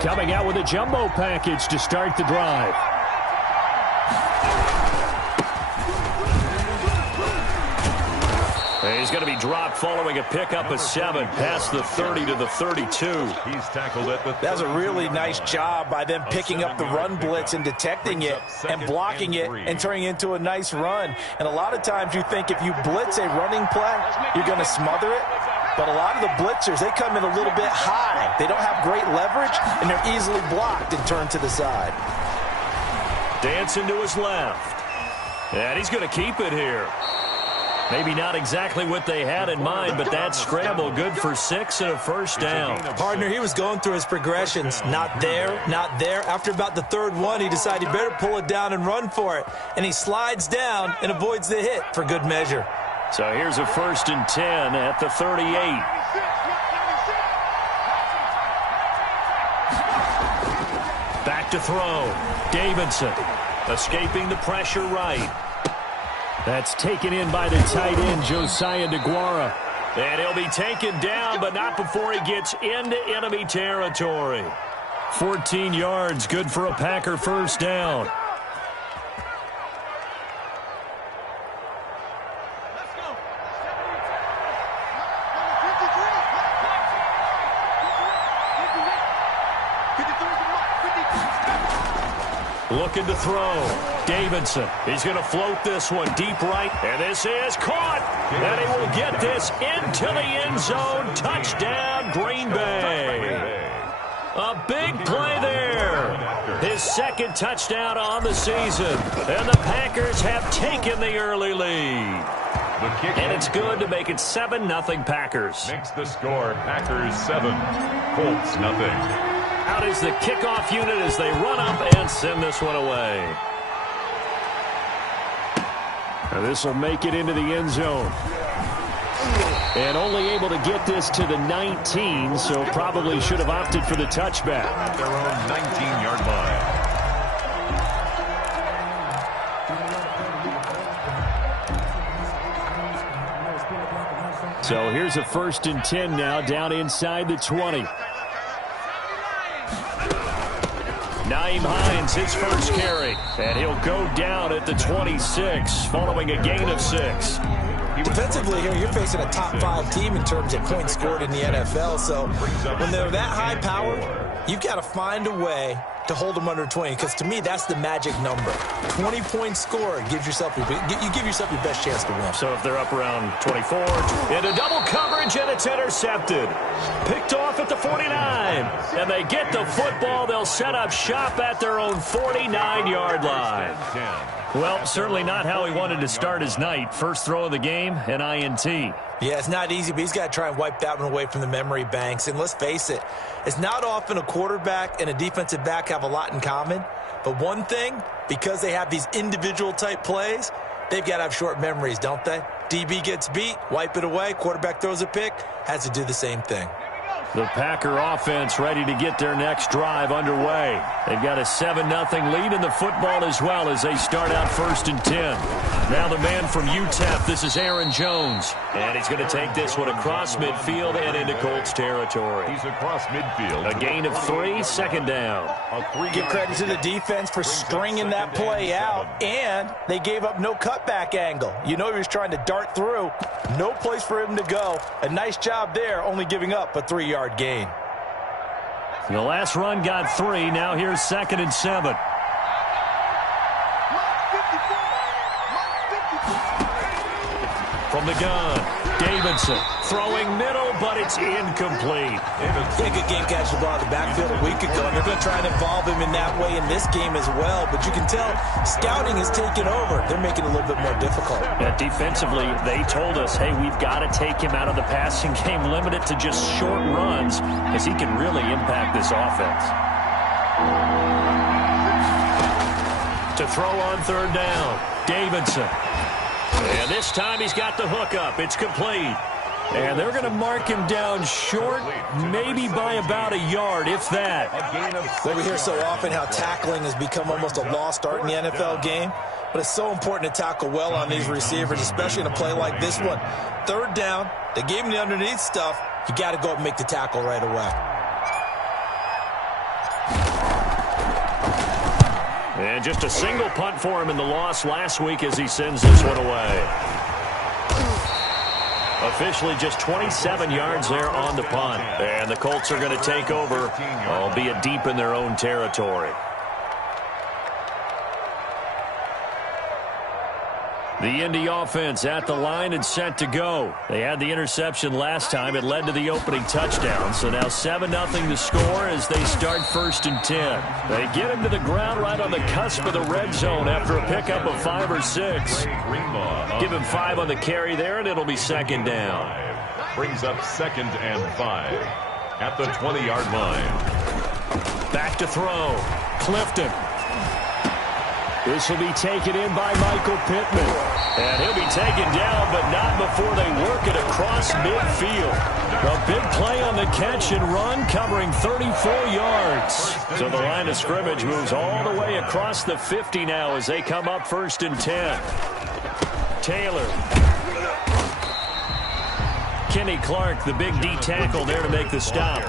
Coming out with a jumbo package to start the drive. He's going to be dropped following a pickup of 7 past the 30 to the 32. He's tackled at the 30. That's a really nice job by them picking up the run blitz and detecting it and blocking it and turning it into a nice run. And a lot of times you think if you blitz a running play, you're going to smother it. But a lot of the blitzers, they come in a little bit high. They don't have great leverage, and they're easily blocked and turned to the side. Dancing to his left. And he's going to keep it here. Maybe not exactly what they had in mind, but that scramble good for 6 and a first down. Partner, he was going through his progressions. Not there, not there. After about the third one, he decided he better pull it down and run for it. And he slides down and avoids the hit for good measure. So here's a 1st and 10 at the 38. Back to throw. Davidson escaping the pressure right. That's taken in by the tight end, Josiah DeGuara. And he'll be taken down, but not before he gets into enemy territory. 14 yards, good for a Packer first down. Looking to throw. Davidson. He's going to float this one deep right. And this is caught. And he will get this into the end zone. Touchdown, Green Bay. A big play there. His 2nd touchdown on the season. And the Packers have taken the early lead. And it's good to make it 7-0 Packers. Makes the score Packers 7, Colts 0. Out is the kickoff unit as they run up and send this one away. This will make it into the end zone. And only able to get this to the 19, so probably should have opted for the touchback. At their own 19-yard line. So here's a 1st and 10 now, down inside the 20. Naeem Hines, his first carry. And he'll go down at the 26, following a gain of 6. Defensively here, you're facing a top 5 team in terms of points scored in the NFL. So when they're that high powered, you've got to find a way to hold them under 20, because to me, that's the magic number. 20 points scored gives yourself you give yourself your best chance to win. So if they're up around 24, into double coverage, and it's intercepted. Picked off at the 49, and they get the football. They'll set up shop at their own 49-yard line. Well, certainly not how he wanted to start his night. First throw of the game, an INT. Yeah, it's not easy, but he's got to try and wipe that one away from the memory banks. And let's face it, it's not often a quarterback and a defensive back have a lot in common. But one thing, because they have these individual type plays, they've got to have short memories, don't they? DB gets beat, wipe it away, quarterback throws a pick, has to do the same thing. The Packer offense ready to get their next drive underway. They've got a 7-0 lead in the football as well as they start out 1st and 10. Now the man from UTEP, this is Aaron Jones. And he's going to take this one across midfield and into Colts territory. He's across midfield. A gain of 3, 2nd down. Give credit to the defense for stringing that play out, and they gave up no cutback angle. You know he was trying to dart through. No place for him to go. A nice job there, only giving up a 3-yard gain. The last run got 3. Now here's 2nd and 7. From the gun, Davidson throwing middle, but it's incomplete. He good game catching the ball in the backfield a week ago, and they're going to try and involve him in that way in this game as well. But you can tell scouting has taken over. They're making it a little bit more difficult. Defensively, they told us, hey, we've got to take him out of the passing game, limit it to just short runs, because he can really impact this offense. To throw on 3rd down, Davidson. And this time he's got the hook up. It's complete. And they're going to mark him down short, maybe by about a yard, if that. Well, we hear so often how tackling has become almost a lost art in the NFL game. But it's so important to tackle well on these receivers, especially in a play like this one. 3rd down, they gave him the underneath stuff. You got to go up and make the tackle right away. And just a single punt for him in the loss last week as he sends this one away. Officially just 27 yards there on the punt. And the Colts are going to take over, albeit deep in their own territory. The Indy offense at the line and set to go. They had the interception last time. It led to the opening touchdown. So now 7-0 to score as they start 1st and 10. They get him to the ground right on the cusp of the red zone after a pickup of 5 or 6. Give him 5 on the carry there, and it'll be 2nd down. Brings up 2nd and 5 at the 20-yard line. Back to throw. Clifton. This will be taken in by Michael Pittman. And he'll be taken down, but not before they work it across midfield. A big play on the catch and run, covering 34 yards. So the line of scrimmage moves all the way across the 50 now as they come up 1st and 10. Taylor. Kenny Clark, the big D tackle there to make the stop.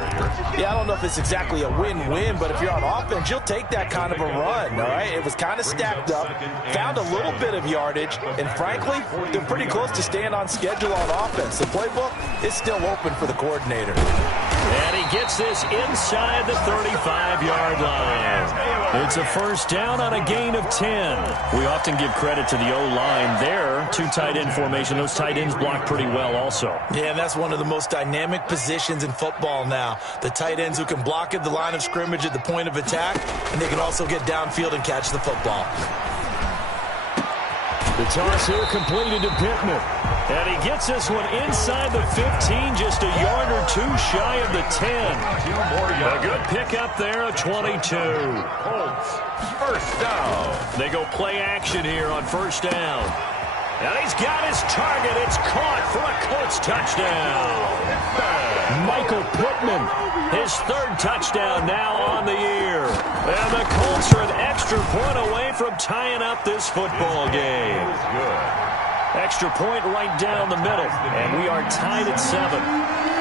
Yeah, I don't know if it's exactly a win-win, but if you're on offense, you'll take that kind of a run, all right? It was kind of stacked up, found a little bit of yardage, and frankly, they're pretty close to staying on schedule on offense. The playbook is still open for the coordinator. And he gets this inside the 35-yard line. It's a 1st down on a gain of 10. We often give credit to the O-line there. 2 tight end formation. Those tight ends block pretty well also. Yeah, and that's one of the most dynamic positions in football now. The tight ends who can block at the line of scrimmage at the point of attack, and they can also get downfield and catch the football. The toss here completed to Pittman. And he gets this one inside the 15, just a yard or 2 shy of the 10. A good pickup there, a 22. Colts, 1st down. They go play action here on 1st down. And he's got his target. It's caught for a Colts touchdown. Michael Pittman, his 3rd touchdown now on the year. And the Colts are an extra point away from tying up this football game. Extra point right down the middle. And we are tied at 7.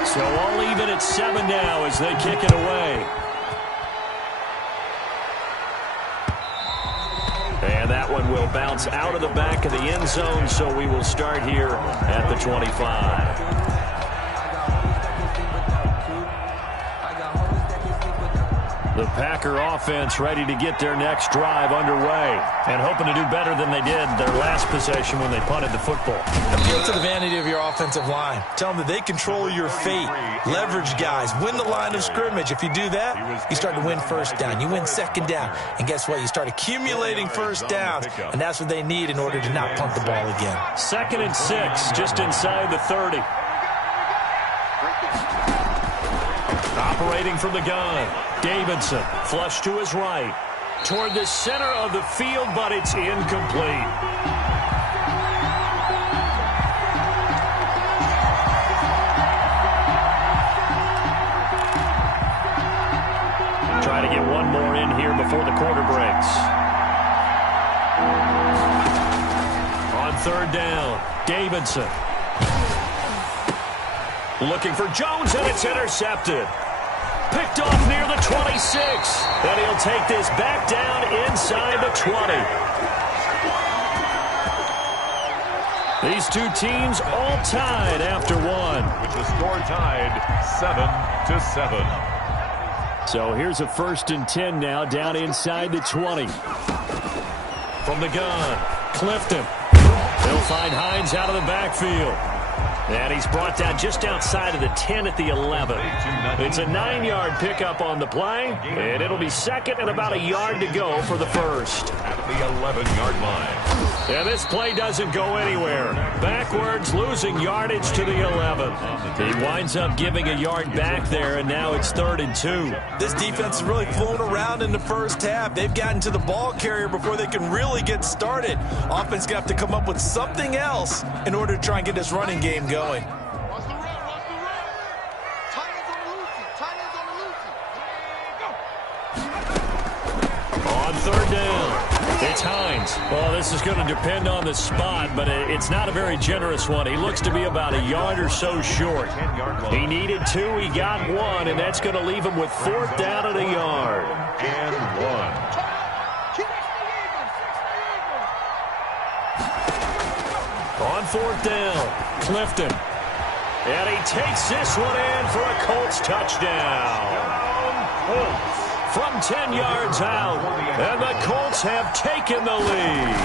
So all even at 7 now as they kick it away. And that one will bounce out of the back of the end zone, so we will start here at the 25. The Packer offense ready to get their next drive underway and hoping to do better than they did their last possession when they punted the football. Appeal to the vanity of your offensive line. Tell them that they control your fate. Leverage guys. Win the line of scrimmage. If you do that, you start to win 1st down. You win 2nd down. And guess what? You start accumulating 1st downs. And that's what they need in order to not punt the ball again. 2nd and 6, just inside the 30. Operating from the gun. Davidson, flush to his right. Toward the center of the field, but it's incomplete. Try to get one more in here before the quarter breaks. On 3rd down, Davidson. Looking for Jones, and it's intercepted. Picked off near the 26. And he'll take this back down inside the 20. These 2 teams all tied after 1. With the score tied 7-7. So here's a 1st and 10 now down inside the 20. From the gun, Clifton. They'll find Hines out of the backfield. And he's brought down just outside of the 10 at the 11. It's a 9-yard pickup on the play, and it'll be 2nd and about a yard to go for the 1st. At the 11-yard line. And this play doesn't go anywhere. Backwards, losing yardage to the 11. He winds up giving a yard back there, and now it's 3rd and 2. This defense has really flown around in the 1st half. They've gotten to the ball carrier before they can really get started. Offense got to come up with something else in order to try and get this running game going. On 3rd down, it's Hines. Well, this is going to depend on the spot, but it's not a very generous one. He looks to be about a yard or so short. He needed 2, he got 1, and that's going to leave him with 4th down and a yard. And 1. On 4th down, Clifton. And he takes this one in for a Colts touchdown. From 10 yards out, and the Colts have taken the lead.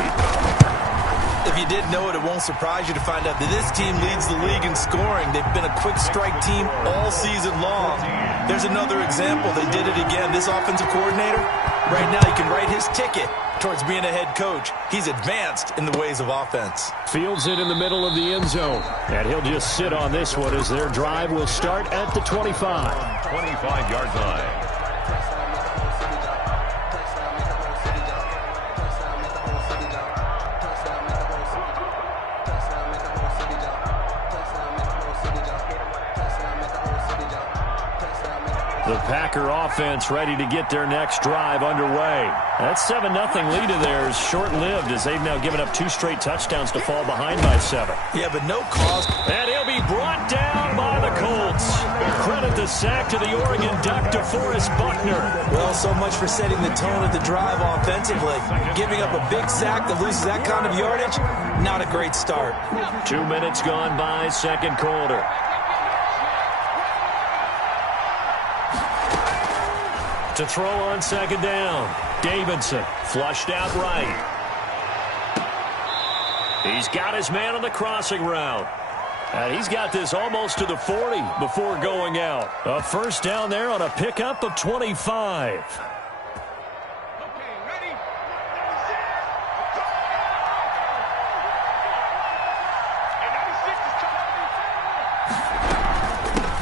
If you didn't know it, it won't surprise you to find out that this team leads the league in scoring. They've been a quick strike team all season long. There's another example. They did it again. This offensive coordinator, right now he can write his ticket towards being a head coach. He's advanced in the ways of offense. Fields it in the middle of the end zone. And he'll just sit on this one as their drive will start at the 25. 25-yard line. The Packer offense ready to get their next drive underway. That 7-0 lead of theirs short-lived as they've now given up 2 straight touchdowns to fall behind by 7. Yeah, but no cause. And he'll be brought down by the Colts. Credit the sack to the Oregon Duck, DeForest Buckner. Well, so much for setting the tone of the drive offensively. Giving up a big sack that loses that kind of yardage, not a great start. 2 minutes gone by, second quarter. To throw on second down, Davidson flushed out right. He's got his man on the crossing route. And he's got this almost to the 40 before going out. A first down there on a pickup of 25.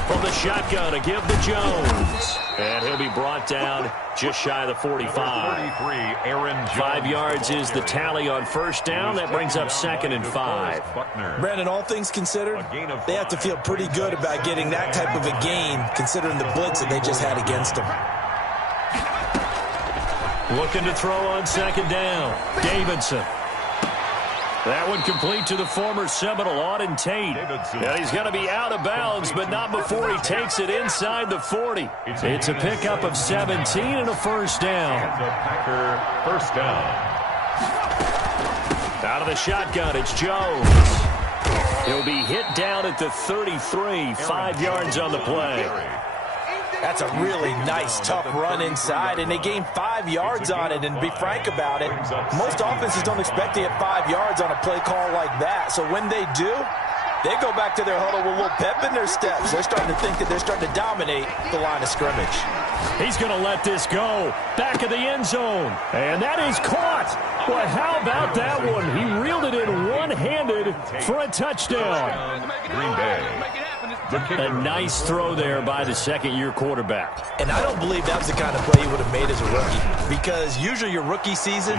From the shotgun to give to Jones. And he'll be brought down just shy of the 45. 33, Aaron Jones. 5 yards is the tally on first down. That brings up 2nd and 5. Brandon, all things considered, they have to feel pretty good about getting that type of a gain, considering the blitz that they just had against them. Looking to throw on second down, Davidson. That one complete to the former Seminole, Auden Tate. And he's going to be out of bounds, but not before he takes it inside the 40. It's a pickup of 17 and a first down. The Packer first down. Out of the shotgun, it's Jones. He'll be hit down at the 33, 5 yards on the play. That's a really nice, tough run inside, and they gained 5 yards on it. And to be frank about it, most offenses don't expect to get 5 yards on a play call like that. So when they do, they go back to their huddle with a little pep in their steps. They're starting to think that they're starting to dominate the line of scrimmage. He's going to let this go. Back of the end zone. And that is caught. Boy, how about that one? He reeled it in one-handed for a touchdown. Green Bay. A nice throw there by the second-year quarterback. And I don't believe that was the kind of play he would have made as a rookie, because usually your rookie season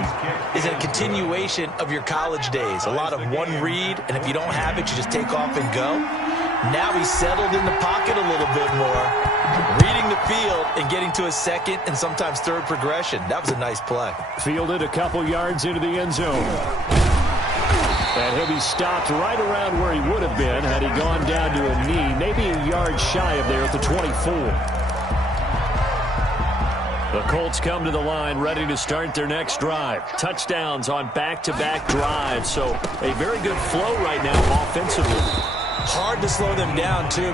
is a continuation of your college days. A lot of one read, and if you don't have it, you just take off and go. Now he's settled in the pocket a little bit more, reading the field and getting to his second and sometimes third progression. That was a nice play. Fielded a couple yards into the end zone. And he'll be stopped right around where he would have been had he gone down to a knee, maybe a yard shy of there at the 24. The Colts come to the line ready to start their next drive. Touchdowns on back-to-back drives, so a very good flow right now offensively. Hard to slow them down, too.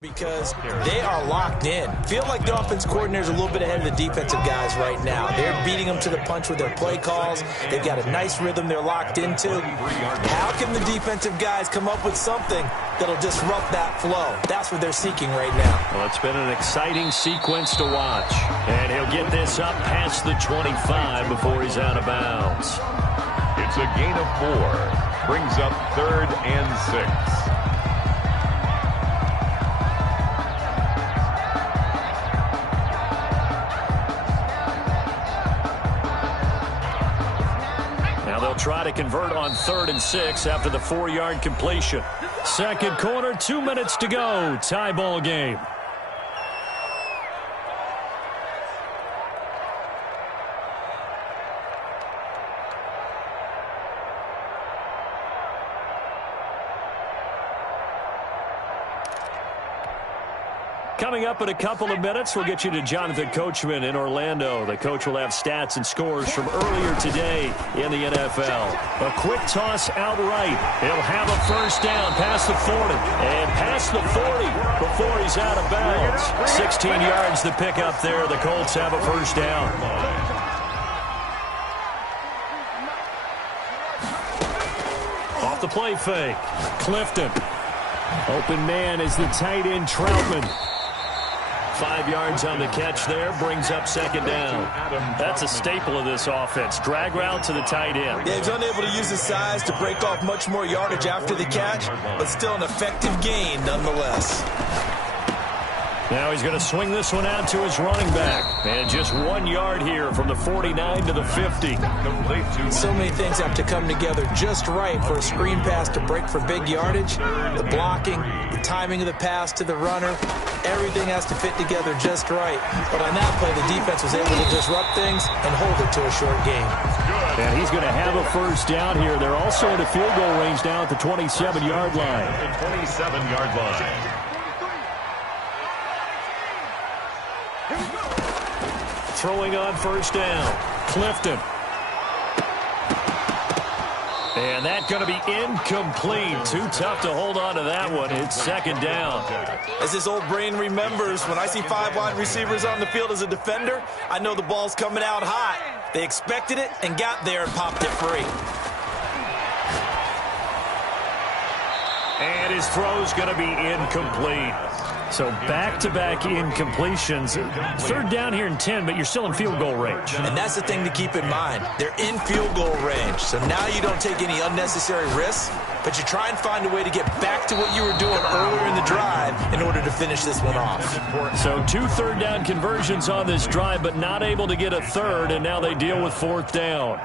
Because they are locked in. Feel like the offense coordinator is a little bit ahead of the defensive guys right now. They're beating them to the punch with their play calls. They've got a nice rhythm they're locked into. How can the defensive guys come up with something that'll disrupt that flow? That's what they're seeking right now. Well, it's been an exciting sequence to watch. And he'll get this up past the 25 before he's out of bounds. It's a gain of 4. Brings up 3rd and 6. They'll try to convert on 3rd and 6 after the 4-yard completion. Second quarter, 2 minutes to go. Tie ball game. Coming up in a couple of minutes, we'll get you to Jonathan Coachman in Orlando. The coach will have stats and scores from earlier today in the NFL. A quick toss outright. He'll have a first down past the 40. And past the 40 before he's out of bounds. 16 yards to pick up there. The Colts have a first down. Off the play fake. Clifton. Open man is the tight end Troutman. 5 yards on the catch there, brings up second down. That's a staple of this offense. Drag route to the tight end. Yeah, he's unable to use his size to break off much more yardage after the catch, but still an effective gain nonetheless. Now he's going to swing this one out to his running back. And just 1 yard here from the 49 to the 50. So many things have to come together just right for a screen pass to break for big yardage. The blocking, the timing of the pass to the runner, everything has to fit together just right. But on that play, the defense was able to disrupt things and hold it to a short game. And he's going to have a first down here. They're also in the field goal range now at the 27-yard line. The 27-yard line. Throwing on first down. Clifton. And that's going to be incomplete. Too tough to hold on to that one. It's second down. As his old brain remembers, when I see 5 wide receivers on the field as a defender, I know the ball's coming out hot. They expected it and got there and popped it free. And his throw's going to be incomplete. So back-to-back incompletions. Third down here and 10, but you're still in field goal range. And that's the thing to keep in mind. They're in field goal range. So now you don't take any unnecessary risks, but you try and find a way to get back to what you were doing earlier in the drive in order to finish this one off. So 2 third-down conversions on this drive, but not able to get a third, and now they deal with fourth down.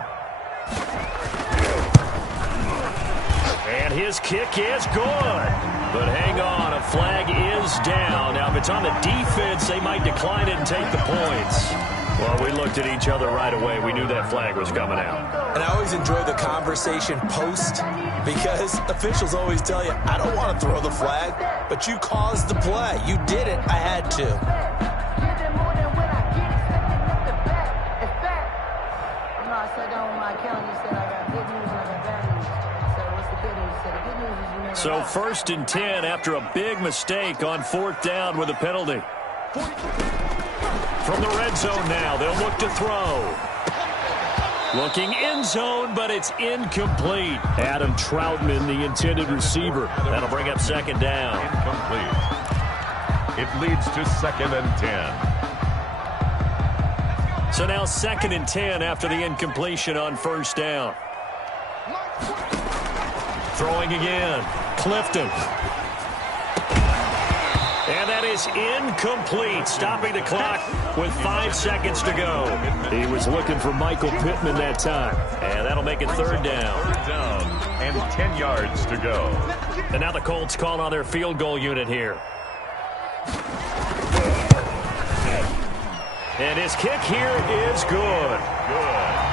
And his kick is good. But hang on, a flag is down. Now, if it's on the defense, they might decline it and take the points. Well, we looked at each other right away. We knew that flag was coming out. And I always enjoy the conversation post because officials always tell you, I don't want to throw the flag, but you caused the play. You did it. I had to. So first and 10 after a big mistake on fourth down with a penalty. From the red zone now, they'll look to throw. Looking end zone, but it's incomplete. Adam Troutman, the intended receiver. That'll bring up second down. Incomplete. It leads to second and 10. So now second and 10 after the incompletion on first down. Throwing again. Clifton. And that is incomplete. Stopping the clock with 5 seconds to go. He was looking for Michael Pittman that time. And that'll make it third down. Third down and 10 yards to go. And now the Colts call on their field goal unit here. And his kick here is good.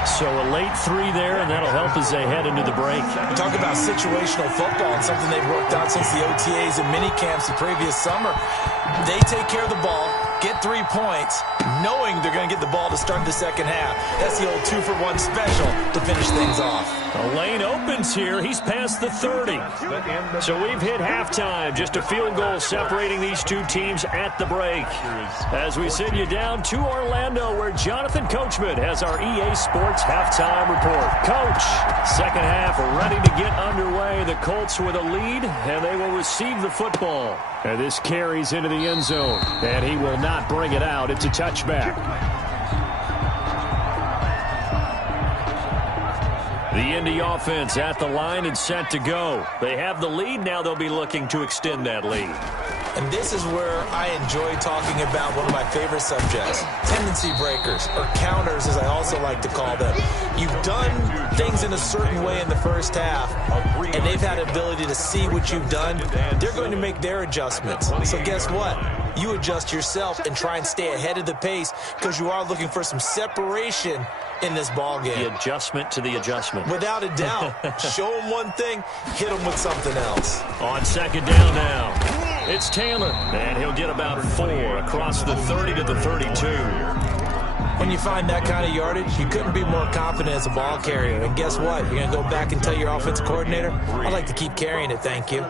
So a late 3 there, and that'll help as they head into the break. Talk about situational football and something they've worked out since the OTAs and mini camps the previous summer. They take care of the ball, get 3 points, knowing they're going to get the ball to start the second half. That's the old 2-for-1 special to finish things off. The lane opens here. He's past the 30. So we've hit halftime. Just a field goal separating these two teams at the break. As we send you down to Orlando, where Jonathan Coachman has our EA Sports halftime report. Coach, second half ready to get underway. The Colts with a lead, and they will receive the football. And this carries into the end zone, and he will not bring it out. It's a touchback. The Indy offense at the line and set to go. They have the lead. Now they'll be looking to extend that lead. And this is where I enjoy talking about one of my favorite subjects. tendency breakers, or counters as I also like to call them. You've done things in a certain way in the first half, and they've had ability to see what you've done. They're going to make their adjustments. So guess what? You adjust yourself and try and stay ahead of the pace because you are looking for some separation in this ball game. The adjustment to the adjustment. Without a doubt. Show them one thing, hit them with something else. On second down now, it's Taylor, and he'll get about 4 across the 30 to the 32. When you find that kind of yardage, you couldn't be more confident as a ball carrier. And guess what? You're going to go back and tell your offensive coordinator, I'd like to keep carrying it, thank you.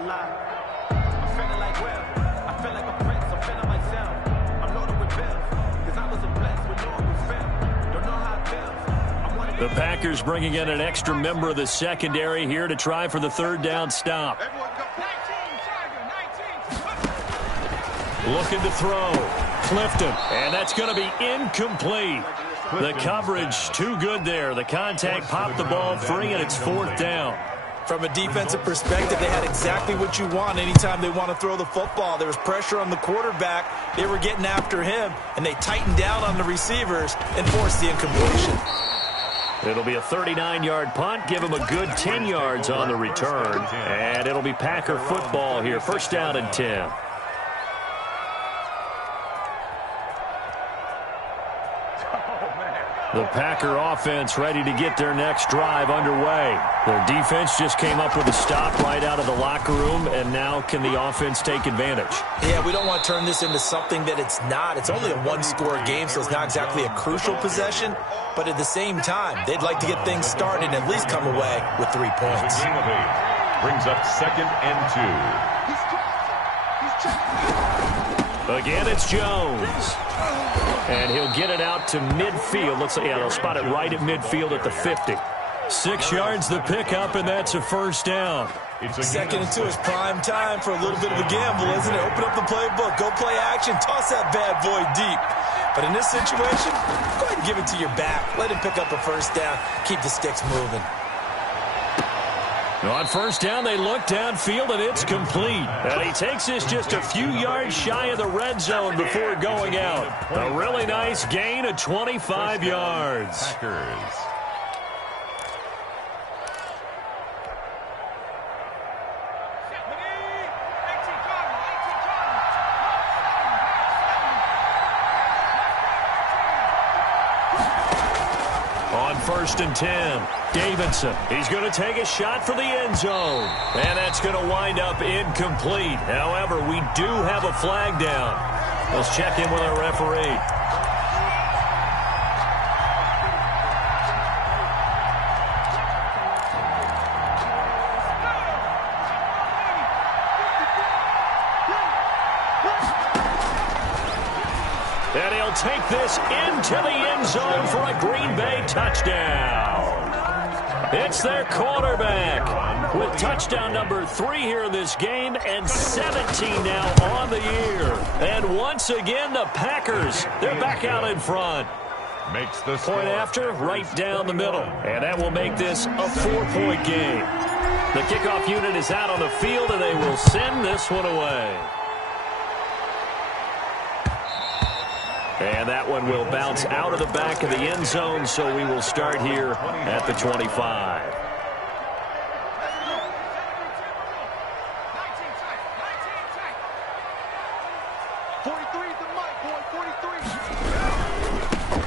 The Packers bringing in an extra member of the secondary here to try for the third down stop. Looking to throw. Clifton. And that's going to be incomplete. The coverage too good there. The contact popped the ball free, and it's 4th down. From a defensive perspective, they had exactly what you want anytime they want to throw the football. There was pressure on the quarterback. They were getting after him, and they tightened down on the receivers and forced the incompletion. It'll be a 39-yard punt. Give him a good 10 yards on the return. And it'll be Packer football here. First down and 10. The Packer offense ready to get their next drive underway. Their defense just came up with a stop right out of the locker room, and now can the offense take advantage? Yeah, we don't want to turn this into something that it's not. It's only a one-score game, so it's not exactly a crucial possession. But at the same time, they'd like to get things started and at least come away with 3 points. Gain of 8 brings up 2nd and 2. Again, it's Jones. And he'll get it out to midfield. Looks like, yeah, they'll spot it right at midfield at the 50. 6 yards the pickup, and that's a first down. 2nd and 2 is prime time for a little bit of a gamble, isn't it? Open up the playbook, go play action, toss that bad boy deep. But in this situation, go ahead and give it to your back. Let him pick up a first down. Keep the sticks moving. On first down, they look downfield, and it's complete. And he takes this just a few yards shy of the red zone before going out. A really nice gain of 25 yards. Packers. On 1st and 10, Davidson. He's going to take a shot for the end zone. And that's going to wind up incomplete. However, we do have a flag down. Let's check in with our referee. And he'll take this into the end zone for a Green Bay touchdown. It's their quarterback with touchdown number 3 here in this game and 17 now on the year. And once again, the Packers, they're back out in front. Makes the Point after, right down the middle. And that will make this a 4-point game. The kickoff unit is out on the field, and they will send this one away. And that one will bounce out of the back of the end zone, so we will start here at the 25.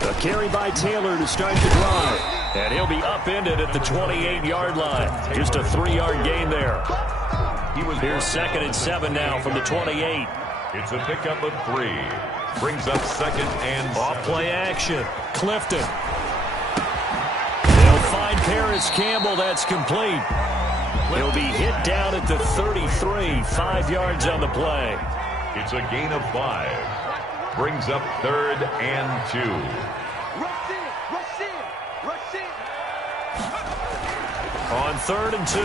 A carry by Taylor to start the drive. And he'll be upended at the 28-yard line. Just a 3-yard gain there. Here's 2nd and 7 now from the 28. It's a pickup of 3. Brings up 2nd and 7. Off play action. Clifton. They'll find Paris Campbell. That's complete. He'll be hit down at the 33. 5 yards on the play. It's a gain of 5. Brings up 3rd and 2. On 3rd and 2.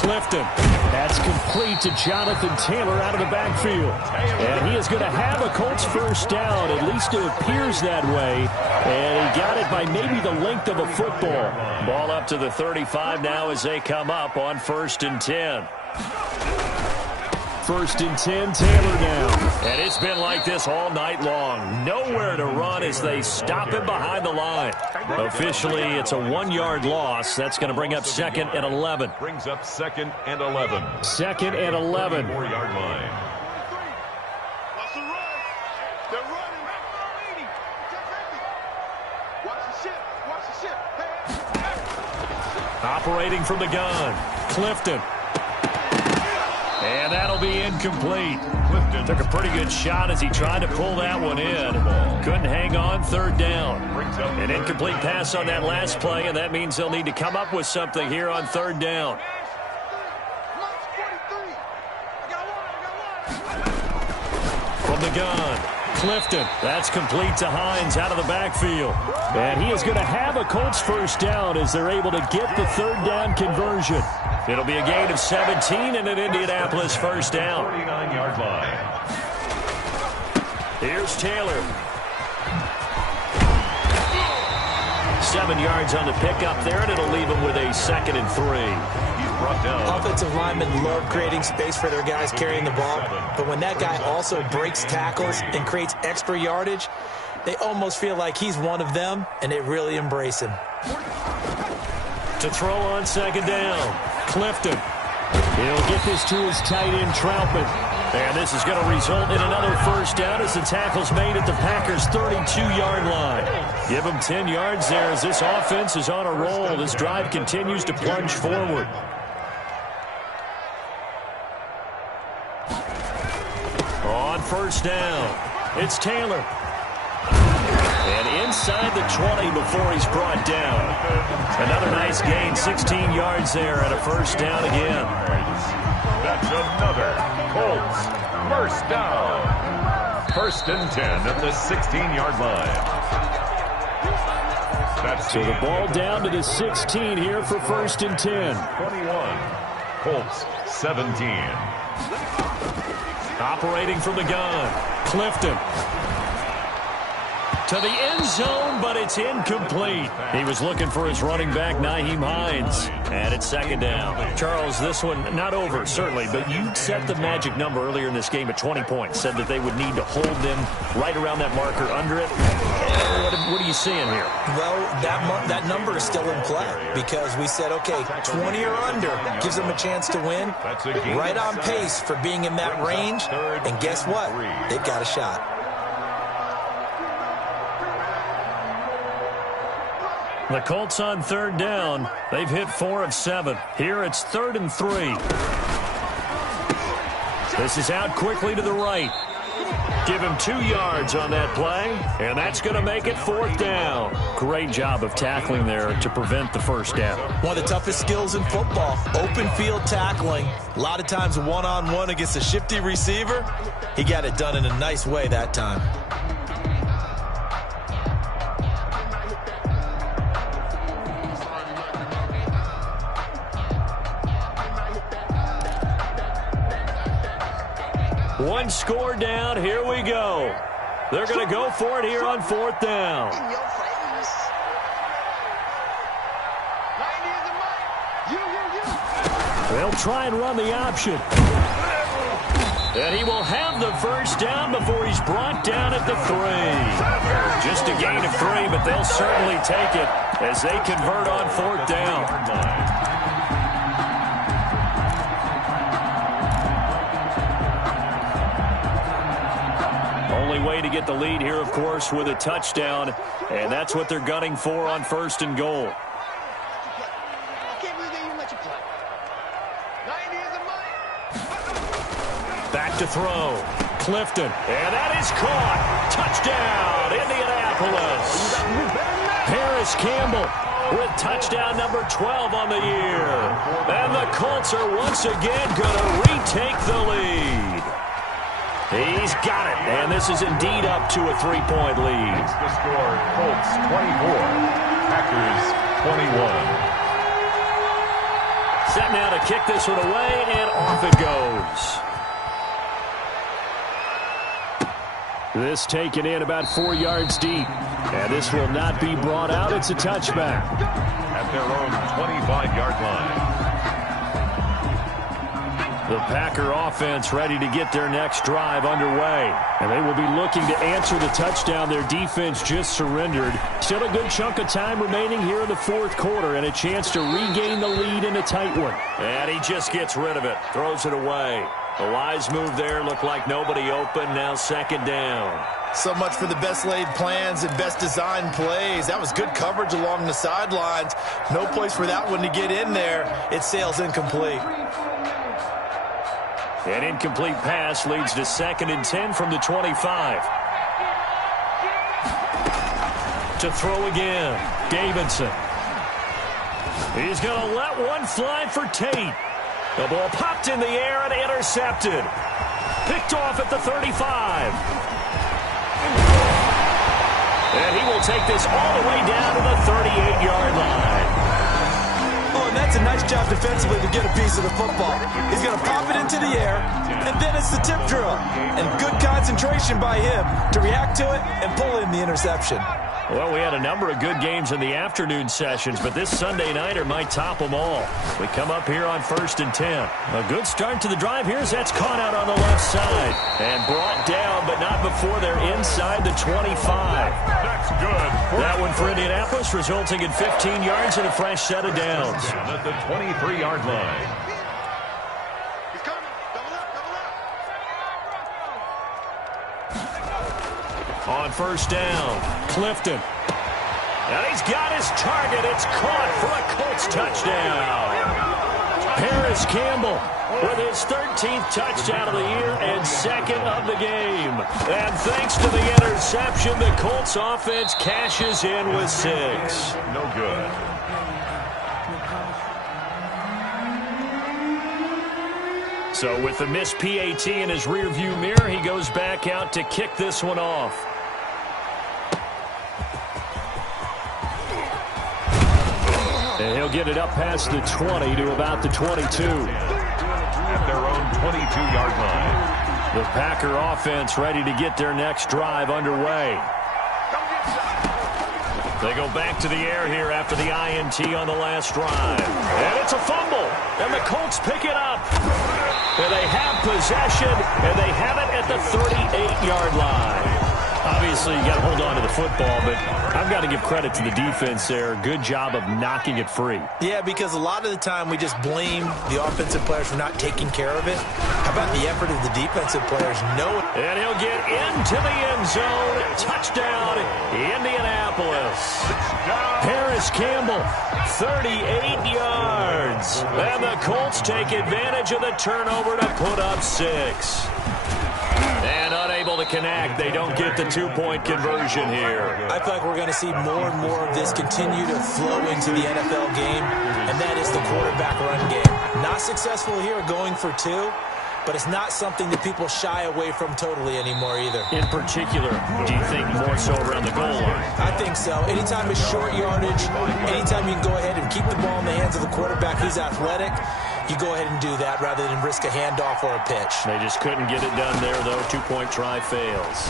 Clifton. That's complete to Jonathan Taylor out of the backfield. And he is going to have a Colts first down. At least it appears that way. And he got it by maybe the length of a football. Ball up to the 35 now as they come up on 1st and 10. 1st and 10, Taylor now. And it's been like this all night long. No nowhere to run as they stop him behind the line. Officially, it's a 1-yard loss. That's going to bring up 2nd and 11. Brings up 2nd and 11. 2nd and 11. 4-yard line. Watch the run. They're running. Watch the ship. Watch the ship. Operating from the gun, Clifton. And that'll be incomplete. Clifton Took a pretty good shot as he tried to pull that one in. Couldn't hang on, 3rd down. An incomplete pass on that last play, and that means they'll need to come up with something here on 3rd down. From the gun, Clifton. That's complete to Hines out of the backfield. And he is going to have a Colts 1st down as they're able to get the 3rd down conversion. It'll be a gain of 17 and an Indianapolis 1st down. 49-yard line. Here's Taylor. 7 yards on the pickup there, and it'll leave him with a 2nd and 3. He's brought down. Offensive linemen love creating space for their guys carrying the ball, but when that guy also breaks tackles and creates extra yardage, they almost feel like he's one of them, and they really embrace him. To throw on 2nd down, Clifton. He'll get this to his tight end, Troutman. And this is going to result in another 1st down as the tackle's made at the Packers' 32-yard line. Give them 10 yards there as this offense is on a roll. This drive continues to plunge forward. On 1st down, it's Taylor. And inside the 20 before he's brought down. Another nice gain, 16 yards there at a 1st down again. That's another Colts 1st down. 1st and 10 at the 16-yard line. So the ball down to the 16 here for 1st and 10. 21. Colts 17. Operating from the gun, Clifton. To the end zone, but it's incomplete. He was looking for his running back, Nyheim Hines. And it's 2nd down. Charles, this one not over, certainly, but you set the magic number earlier in this game at 20 points. Said that they would need to hold them right around that marker under it. What are you seeing here? Well, that number is still in play because we said, okay, 20 or under gives them a chance to win. Right on pace for being in that range. And guess what? They've got a shot. The Colts on 3rd down. They've hit 4 of 7. Here it's 3rd and 3. This is out quickly to the right. Give him 2 yards on that play, and that's going to make it 4th down. Great job of tackling there to prevent the 1st down. One of the toughest skills in football, open field tackling. A lot of times one-on-one against a shifty receiver. He got it done in a nice way that time. One score down. Here we go. They're going to go for it here on 4th down. They'll try and run the option. And he will have the 1st down before he's brought down at the 3. Just a gain of 3, but they'll certainly take it as they convert on 4th down. Only way to get the lead here, of course, with a touchdown, and that's what they're gunning for on 1st and goal. Back to throw. Clifton, and that is caught. Touchdown, Indianapolis. Harris Campbell with touchdown number 12 on the year. And the Colts are once again going to retake the lead. He's got it, and this is indeed up to a 3-point lead. It's the score, Colts 24, Packers 21. Set now to kick this one away, and off it goes. This taken in about 4 yards deep, and this will not be brought out. It's a touchback. At their own 25-yard line. The Packer offense ready to get their next drive underway. And they will be looking to answer the touchdown their defense just surrendered. Still a good chunk of time remaining here in the fourth quarter and a chance to regain the lead in a tight one. And he just gets rid of it, throws it away. A wise move there, looked like nobody open, now second down. So much for the best laid plans and best designed plays. That was good coverage along the sidelines. No place for that one to get in there. It sails incomplete. An incomplete pass leads to 2nd and 10 from the 25. To throw again, Davidson. He's going to let one fly for Tate. The ball popped in the air and intercepted. Picked off at the 35. And he will take this all the way down to the 38-yard line. Oh, and that's a nice job defensively to get a piece of the football. He's going to pop it into the air, and then it's the tip drill. And good concentration by him to react to it and pull in the interception. Well, we had a number of good games in the afternoon sessions, but this Sunday nighter might top them all. We come up here on 1st and 10. A good start to the drive here as that's caught out on the left side. And brought down, but not before they're inside the 25. That's good. That one for Indianapolis, resulting in 15 yards and a fresh set of downs. At the 23-yard line. He's coming. Double up, double up. On 1st down, Clifton. And he's got his target. It's caught for a Colts touchdown. Paris Campbell with his 13th touchdown of the year and 2nd of the game. And thanks to the interception, the Colts offense cashes in with 6. No good. So with the missed PAT in his rearview mirror, he goes back out to kick this one off. And he'll get it up past the 20 to about the 22. At their own 22-yard line. The Packer offense ready to get their next drive underway. They go back to the air here after the INT on the last drive. And it's a fumble. And the Colts pick it up. And they have possession, and they have it at the 38-yard line. Obviously, you got to hold on to the football, but I've got to give credit to the defense there. Good job of knocking it free. Yeah, because a lot of the time we just blame the offensive players for not taking care of it. How about the effort of the defensive players knowing? And he'll get into the end zone. Touchdown, Indianapolis. Paris Campbell, 38 yards. And the Colts take advantage of the turnover to put up 6. And unable to connect. They don't get the 2-point conversion here. I feel like we're going to see more and more of this continue to flow into the NFL game, and that is the quarterback run game. Not successful here going for 2, but it's not something that people shy away from totally anymore either. In particular, do you think more so around the goal line? I think so. Anytime it's short yardage, anytime you can go ahead and keep the ball in the hands of the quarterback who's athletic, you go ahead and do that rather than risk a handoff or a pitch. They just couldn't get it done there, though. 2-point try fails.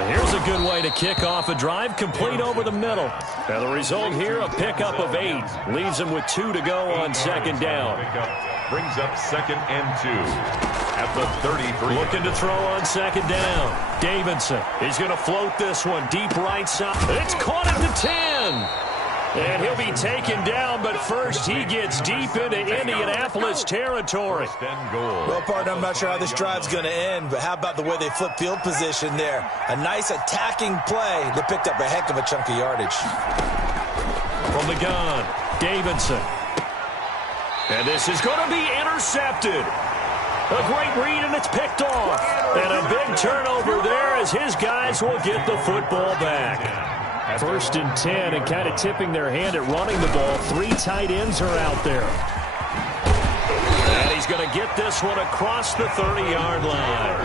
And here's a good way to kick off a drive, complete over the middle. Now the result here, a pickup of 8. Leaves them with 2 to go on 2nd down. Brings up 2nd and 2 at the 33. Looking to throw on 2nd down. Davidson, he's going to float this one deep right side. It's caught at the 10. And he'll be taken down, but first he gets deep into Indianapolis territory. Well, partner, I'm not sure how this drive's going to end, but how about the way they flip field position there? A nice attacking play that picked up a heck of a chunk of yardage. From the gun, Davidson. And this is going to be intercepted. A great read, and it's picked off. And a big turnover there as his guys will get the football back. 1st and 10, and kind of tipping their hand at running the ball. 3 tight ends are out there. And he's going to get this one across the 30-yard line.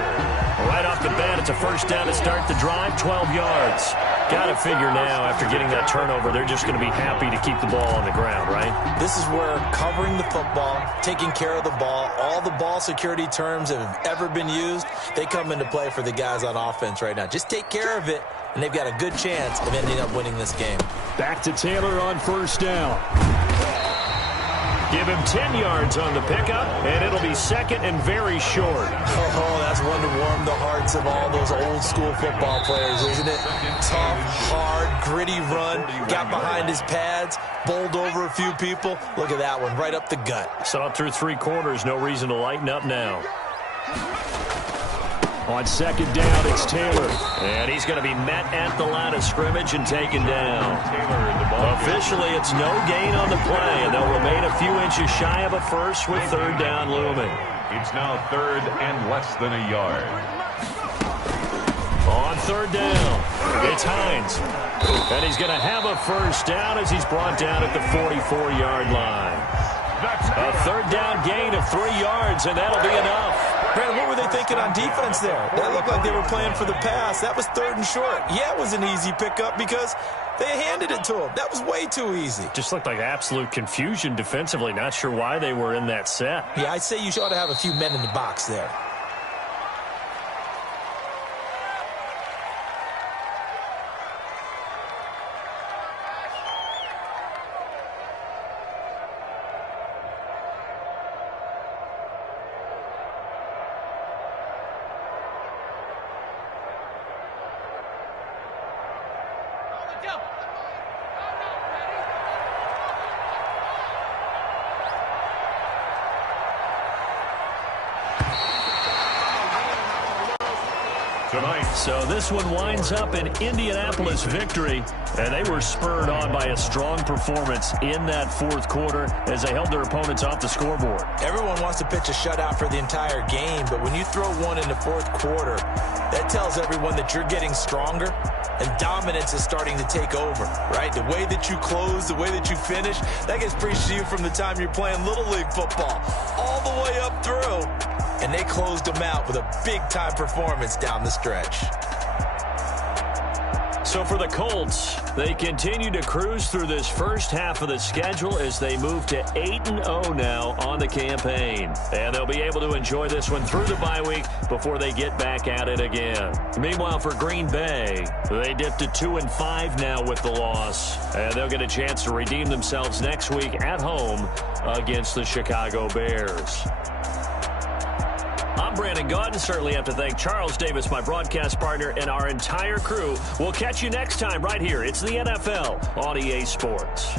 Right off the bat, it's a 1st down to start the drive, 12 yards. Got to figure now, after getting that turnover, they're just going to be happy to keep the ball on the ground, right? This is where covering the football, taking care of the ball, all the ball security terms that have ever been used, they come into play for the guys on offense right now. Just take care of it, and they've got a good chance of ending up winning this game. Back to Taylor on 1st down. Give him 10 yards on the pickup, and it'll be second and very short. Oh, that's one to warm the hearts of all those old-school football players, isn't it? Tough, hard, gritty run, got behind his pads, bowled over a few people. Look at that one, right up the gut. So up through 3 quarters, no reason to lighten up now. On second down, it's Taylor. And he's going to be met at the line of scrimmage and taken down. Officially, it's no gain on the play, and they'll remain a few inches shy of a first with third down looming. It's now third and less than a yard. On third down, it's Hines. And he's going to have a first down as he's brought down at the 44-yard line. A third down gain of 3 yards, and that'll be enough. Brandon, what were they thinking on defense there? That looked like they were playing for the pass. That was third and short. Yeah, it was an easy pickup because they handed it to him. That was way too easy. Just looked like absolute confusion defensively. Not sure why they were in that set. Yeah, I'd say you ought to have a few men in the box there. So this one winds up an Indianapolis victory, and they were spurred on by a strong performance in that fourth quarter as they held their opponents off the scoreboard. Everyone wants to pitch a shutout for the entire game, but when you throw one in the fourth quarter, that tells everyone that you're getting stronger and dominance is starting to take over, right? The way that you close, the way that you finish, that gets preached to you from the time you're playing Little League football all the way up through. And they closed them out with a big-time performance down the stretch. So for the Colts, they continue to cruise through this first half of the schedule as they move to 8-0 now on the campaign. And they'll be able to enjoy this one through the bye week before they get back at it again. Meanwhile, for Green Bay, they dipped to 2-5 now with the loss. And they'll get a chance to redeem themselves next week at home against the Chicago Bears. I'm Brandon Gaudin. Certainly have to thank Charles Davis, my broadcast partner, and our entire crew. We'll catch you next time right here. It's the NFL on EA Sports.